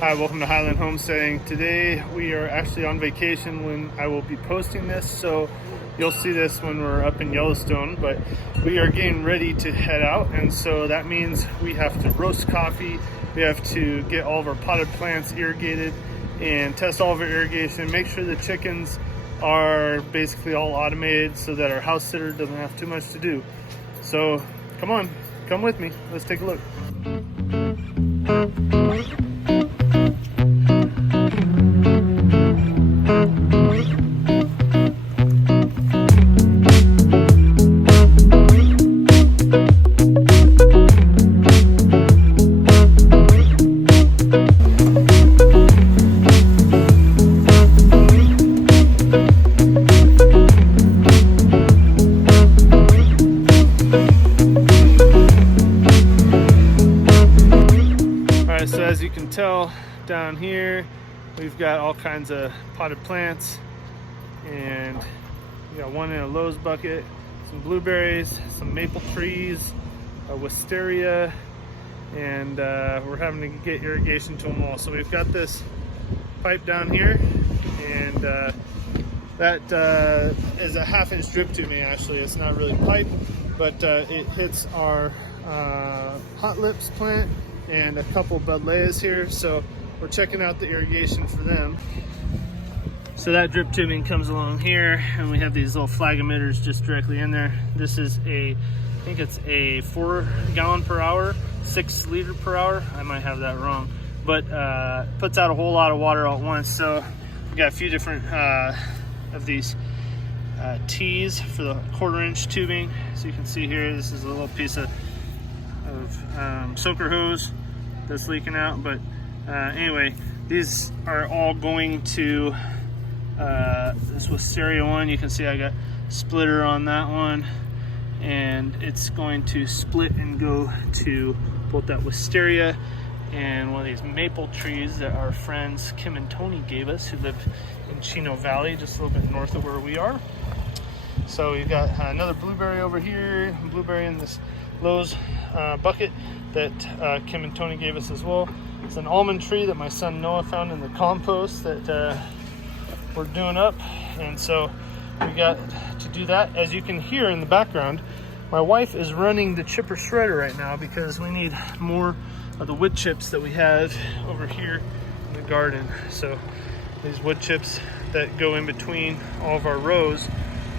Hi, welcome to Highland Homesteading. Today we are actually on vacation when I will be posting this, so you'll see this when we're up in Yellowstone, but we are getting ready to head out, and so that means we have to roast coffee, we have to get all of our potted plants irrigated and test all of our irrigation, make sure the chickens are basically all automated so that our house sitter doesn't have too much to do. So come on, come with me, let's take a look. So as you can tell down here, we've got all kinds of potted plants, and we got one in a Lowe's bucket, some blueberries, some maple trees, a wisteria, and we're having to get irrigation to them all. So we've got this pipe down here, and that is a 1/2-inch drip tubing. Actually, it's not really pipe, but it hits our hot lips plant and a couple buddleias here, so we're checking out the irrigation for them. So that drip tubing comes along here, and we have these little flag emitters just directly in there. This is I think it's a 4 gallon per hour, 6 liter per hour. I might have that wrong, but puts out a whole lot of water all at once. So we got a few different of these T's for the 1/4-inch tubing. So you can see here, this is a little piece of soaker hose that's leaking out, but anyway, these are all going to this wisteria one. You can see I got splitter on that one, and it's going to split and go to both that wisteria and one of these maple trees that our friends Kim and Tony gave us, who live in Chino Valley, just a little bit north of where we are. So we've got another blueberry over here, blueberry in this Lowe's bucket that Kim and Tony gave us as well. It's an almond tree that my son Noah found in the compost that we're doing up, and so we got to do that. As you can hear in the background, my wife is running the chipper shredder right now because we need more of the wood chips that we have over here in the garden. So these wood chips that go in between all of our rows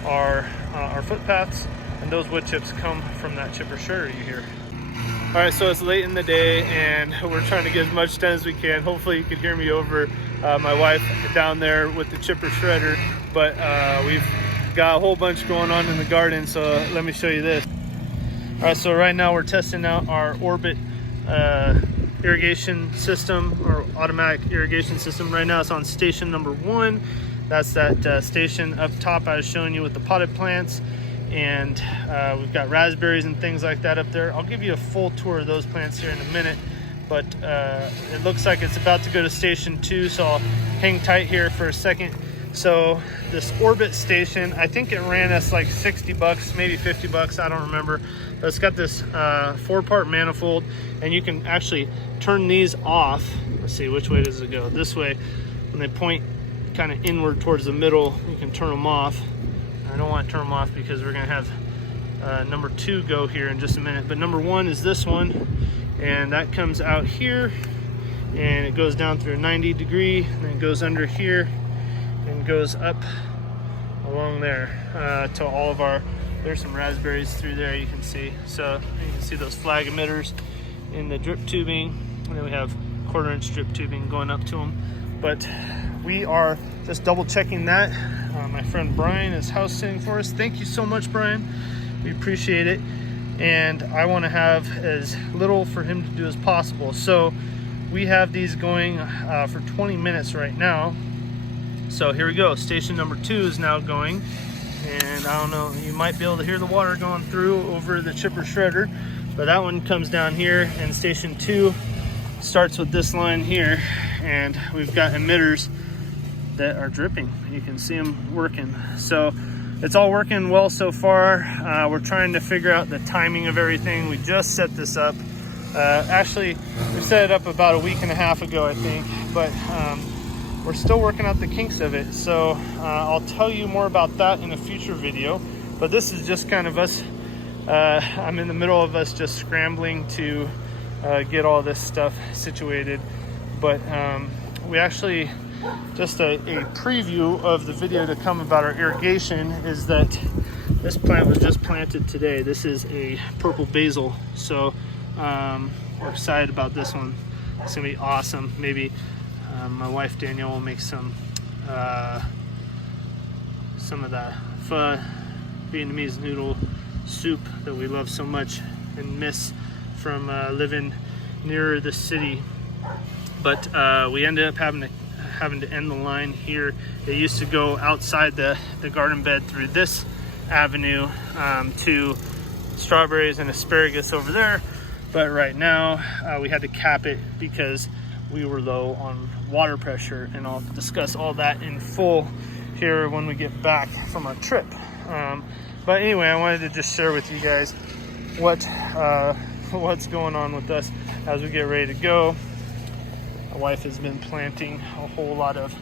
are our footpaths, and those wood chips come from that chipper shredder you hear. All right, so it's late in the day and we're trying to get as much done as we can. Hopefully you can hear me over my wife down there with the chipper shredder, but we've got a whole bunch going on in the garden, so let me show you this. All right, so right now we're testing out our Orbit irrigation system, or automatic irrigation system. Right now it's on station number 1. That's that station up top I was showing you with the potted plants, and we've got raspberries and things like that up there. I'll give you a full tour of those plants here in a minute, but it looks like it's about to go to station 2, so I'll hang tight here for a second. So this Orbit station, I think it ran us like 60 bucks, maybe 50 bucks, I don't remember, but it's got this 4-part manifold, and you can actually turn these off. Let's see, which way does it go? This way. When they point kind of inward towards the middle, you can turn them off. I don't want to turn them off because we're going to have number 2 go here in just a minute, but number 1 is this one, and that comes out here and it goes down through a 90-degree, and then it goes under here and goes up along there to all of our, there's some raspberries through there you can see. So you can see those flag emitters in the drip tubing, and then we have 1/4-inch drip tubing going up to them. But we are just double checking that. My friend Brian is house sitting for us. Thank you so much, Brian. We appreciate it. And I want to have as little for him to do as possible. So we have these going for 20 minutes right now. So here we go. Station number 2 is now going. And I don't know, you might be able to hear the water going through over the chipper shredder. But that one comes down here, and station 2 starts with this line here. And we've got emitters that are dripping. You can see them working. So it's all working well so far. We're trying to figure out the timing of everything. We just set this up Actually, we set it up about a week and a half ago, I think, but we're still working out the kinks of it. So I'll tell you more about that in a future video. But this is just kind of us. I'm in the middle of us just scrambling to get all this stuff situated. But we actually, just a preview of the video to come about our irrigation is that this plant was just planted today. This is a purple basil. So we're excited about this one. It's gonna be awesome. Maybe my wife Danielle will make some of that pho Vietnamese noodle soup that we love so much and miss from living near the city. But we ended up having to end the line here. They used to go outside the garden bed through this avenue to strawberries and asparagus over there. But right now we had to cap it because we were low on water pressure, and I'll discuss all that in full here when we get back from our trip. But anyway, I wanted to just share with you guys what's going on with us as we get ready to go. My wife has been planting a whole lot of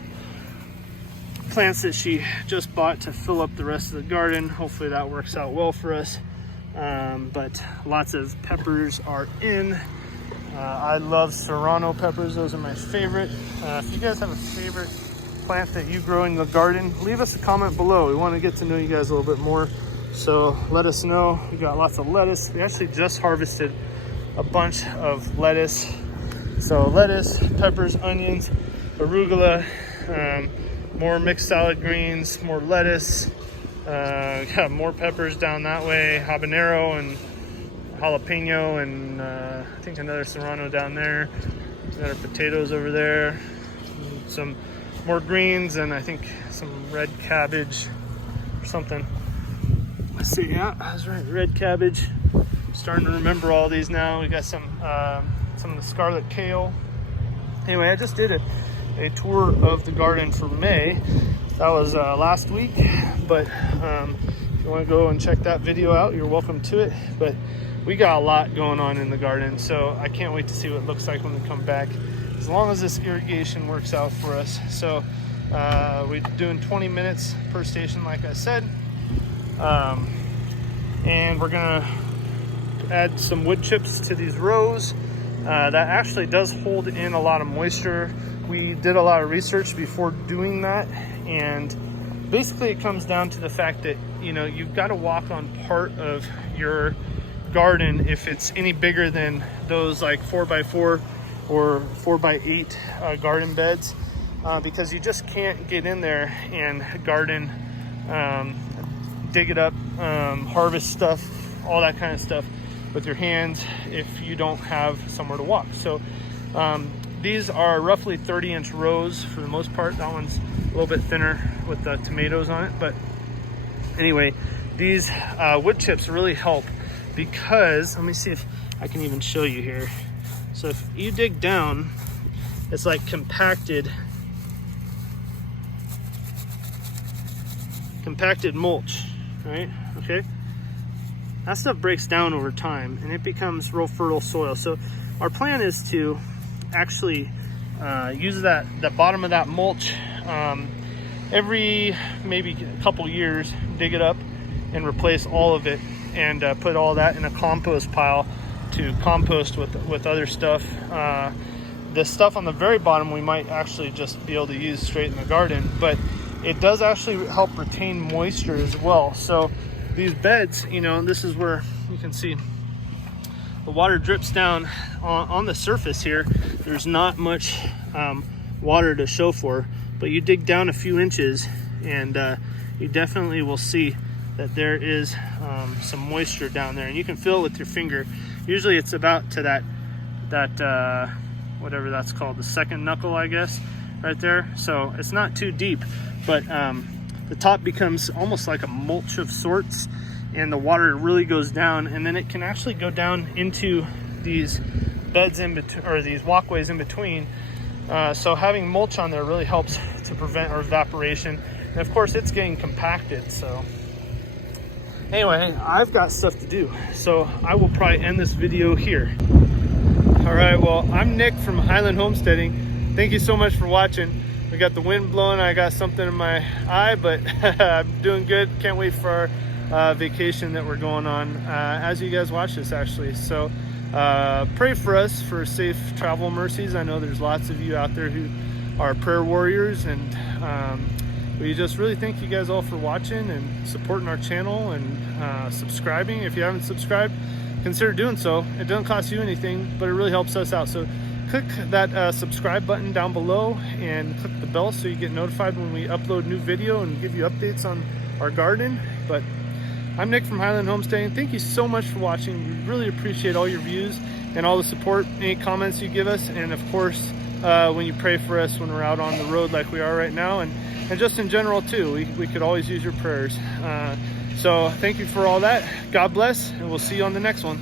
plants that she just bought to fill up the rest of the garden. Hopefully that works out well for us. But lots of peppers are in. I love serrano peppers. Those are my favorite. If you guys have a favorite plant that you grow in the garden, leave us a comment below. We want to get to know you guys a little bit more. So let us know. We got lots of lettuce. We actually just harvested a bunch of lettuce. So lettuce, peppers, onions, arugula, more mixed salad greens, more lettuce. Got more peppers down that way, habanero and jalapeno, and I think another serrano down there. Got our potatoes over there, some more greens, and I think some red cabbage or something. Let's see, yeah, I was right, red cabbage. I'm starting to remember all these now. We got some of the scarlet kale. Anyway, I just did a tour of the garden for May. That was last week, but if you want to go and check that video out, you're welcome to it. But we got a lot going on in the garden, so I can't wait to see what it looks like when we come back, as long as this irrigation works out for us. So we're doing 20 minutes per station, like I said, and we're gonna add some wood chips to these rows. That actually does hold in a lot of moisture. We did a lot of research before doing that, and basically it comes down to the fact that, you know, you've got to walk on part of your garden if it's any bigger than those like 4x4 or 4x8 garden beds, because you just can't get in there and garden, dig it up, harvest stuff, all that kind of stuff with your hands if you don't have somewhere to walk. So these are roughly 30-inch rows for the most part. That one's a little bit thinner with the tomatoes on it. But anyway, these wood chips really help because, let me see if I can even show you here. So if you dig down, it's like compacted mulch, right? Okay. That stuff breaks down over time and it becomes real fertile soil. So our plan is to actually use the bottom of that mulch every maybe a couple years, dig it up and replace all of it, and put all that in a compost pile to compost with other stuff. The stuff on the very bottom we might actually just be able to use straight in the garden, but it does actually help retain moisture as well. So these beds, you know, this is where you can see the water drips down on the surface here. There's not much water to show for, but you dig down a few inches and you definitely will see that there is some moisture down there, and you can feel it with your finger. Usually it's about to that whatever that's called, the second knuckle, I guess, right there. So it's not too deep, but the top becomes almost like a mulch of sorts, and the water really goes down, and then it can actually go down into these beds in between, or these walkways in between. So having mulch on there really helps to prevent evaporation, and of course it's getting compacted. So anyway, I've got stuff to do, so I will probably end this video here. All right, well, I'm Nick from Highland Homesteading. Thank you so much for watching. We got the wind blowing, I got something in my eye, but I'm doing good. Can't wait for our vacation that we're going on as you guys watch this, actually. So pray for us for safe travel mercies. I know there's lots of you out there who are prayer warriors, and we just really thank you guys all for watching and supporting our channel and subscribing. If you haven't subscribed, consider doing so. It doesn't cost you anything, but it really helps us out. So click that subscribe button down below and click the bell so you get notified when we upload new video and give you updates on our garden. But I'm Nick from Highland Homesteading. Thank you so much for watching. We really appreciate all your views and all the support, any comments you give us, and of course when you pray for us when we're out on the road like we are right now, and just in general too. We could always use your prayers. So thank you for all that. God bless, and we'll see you on the next one.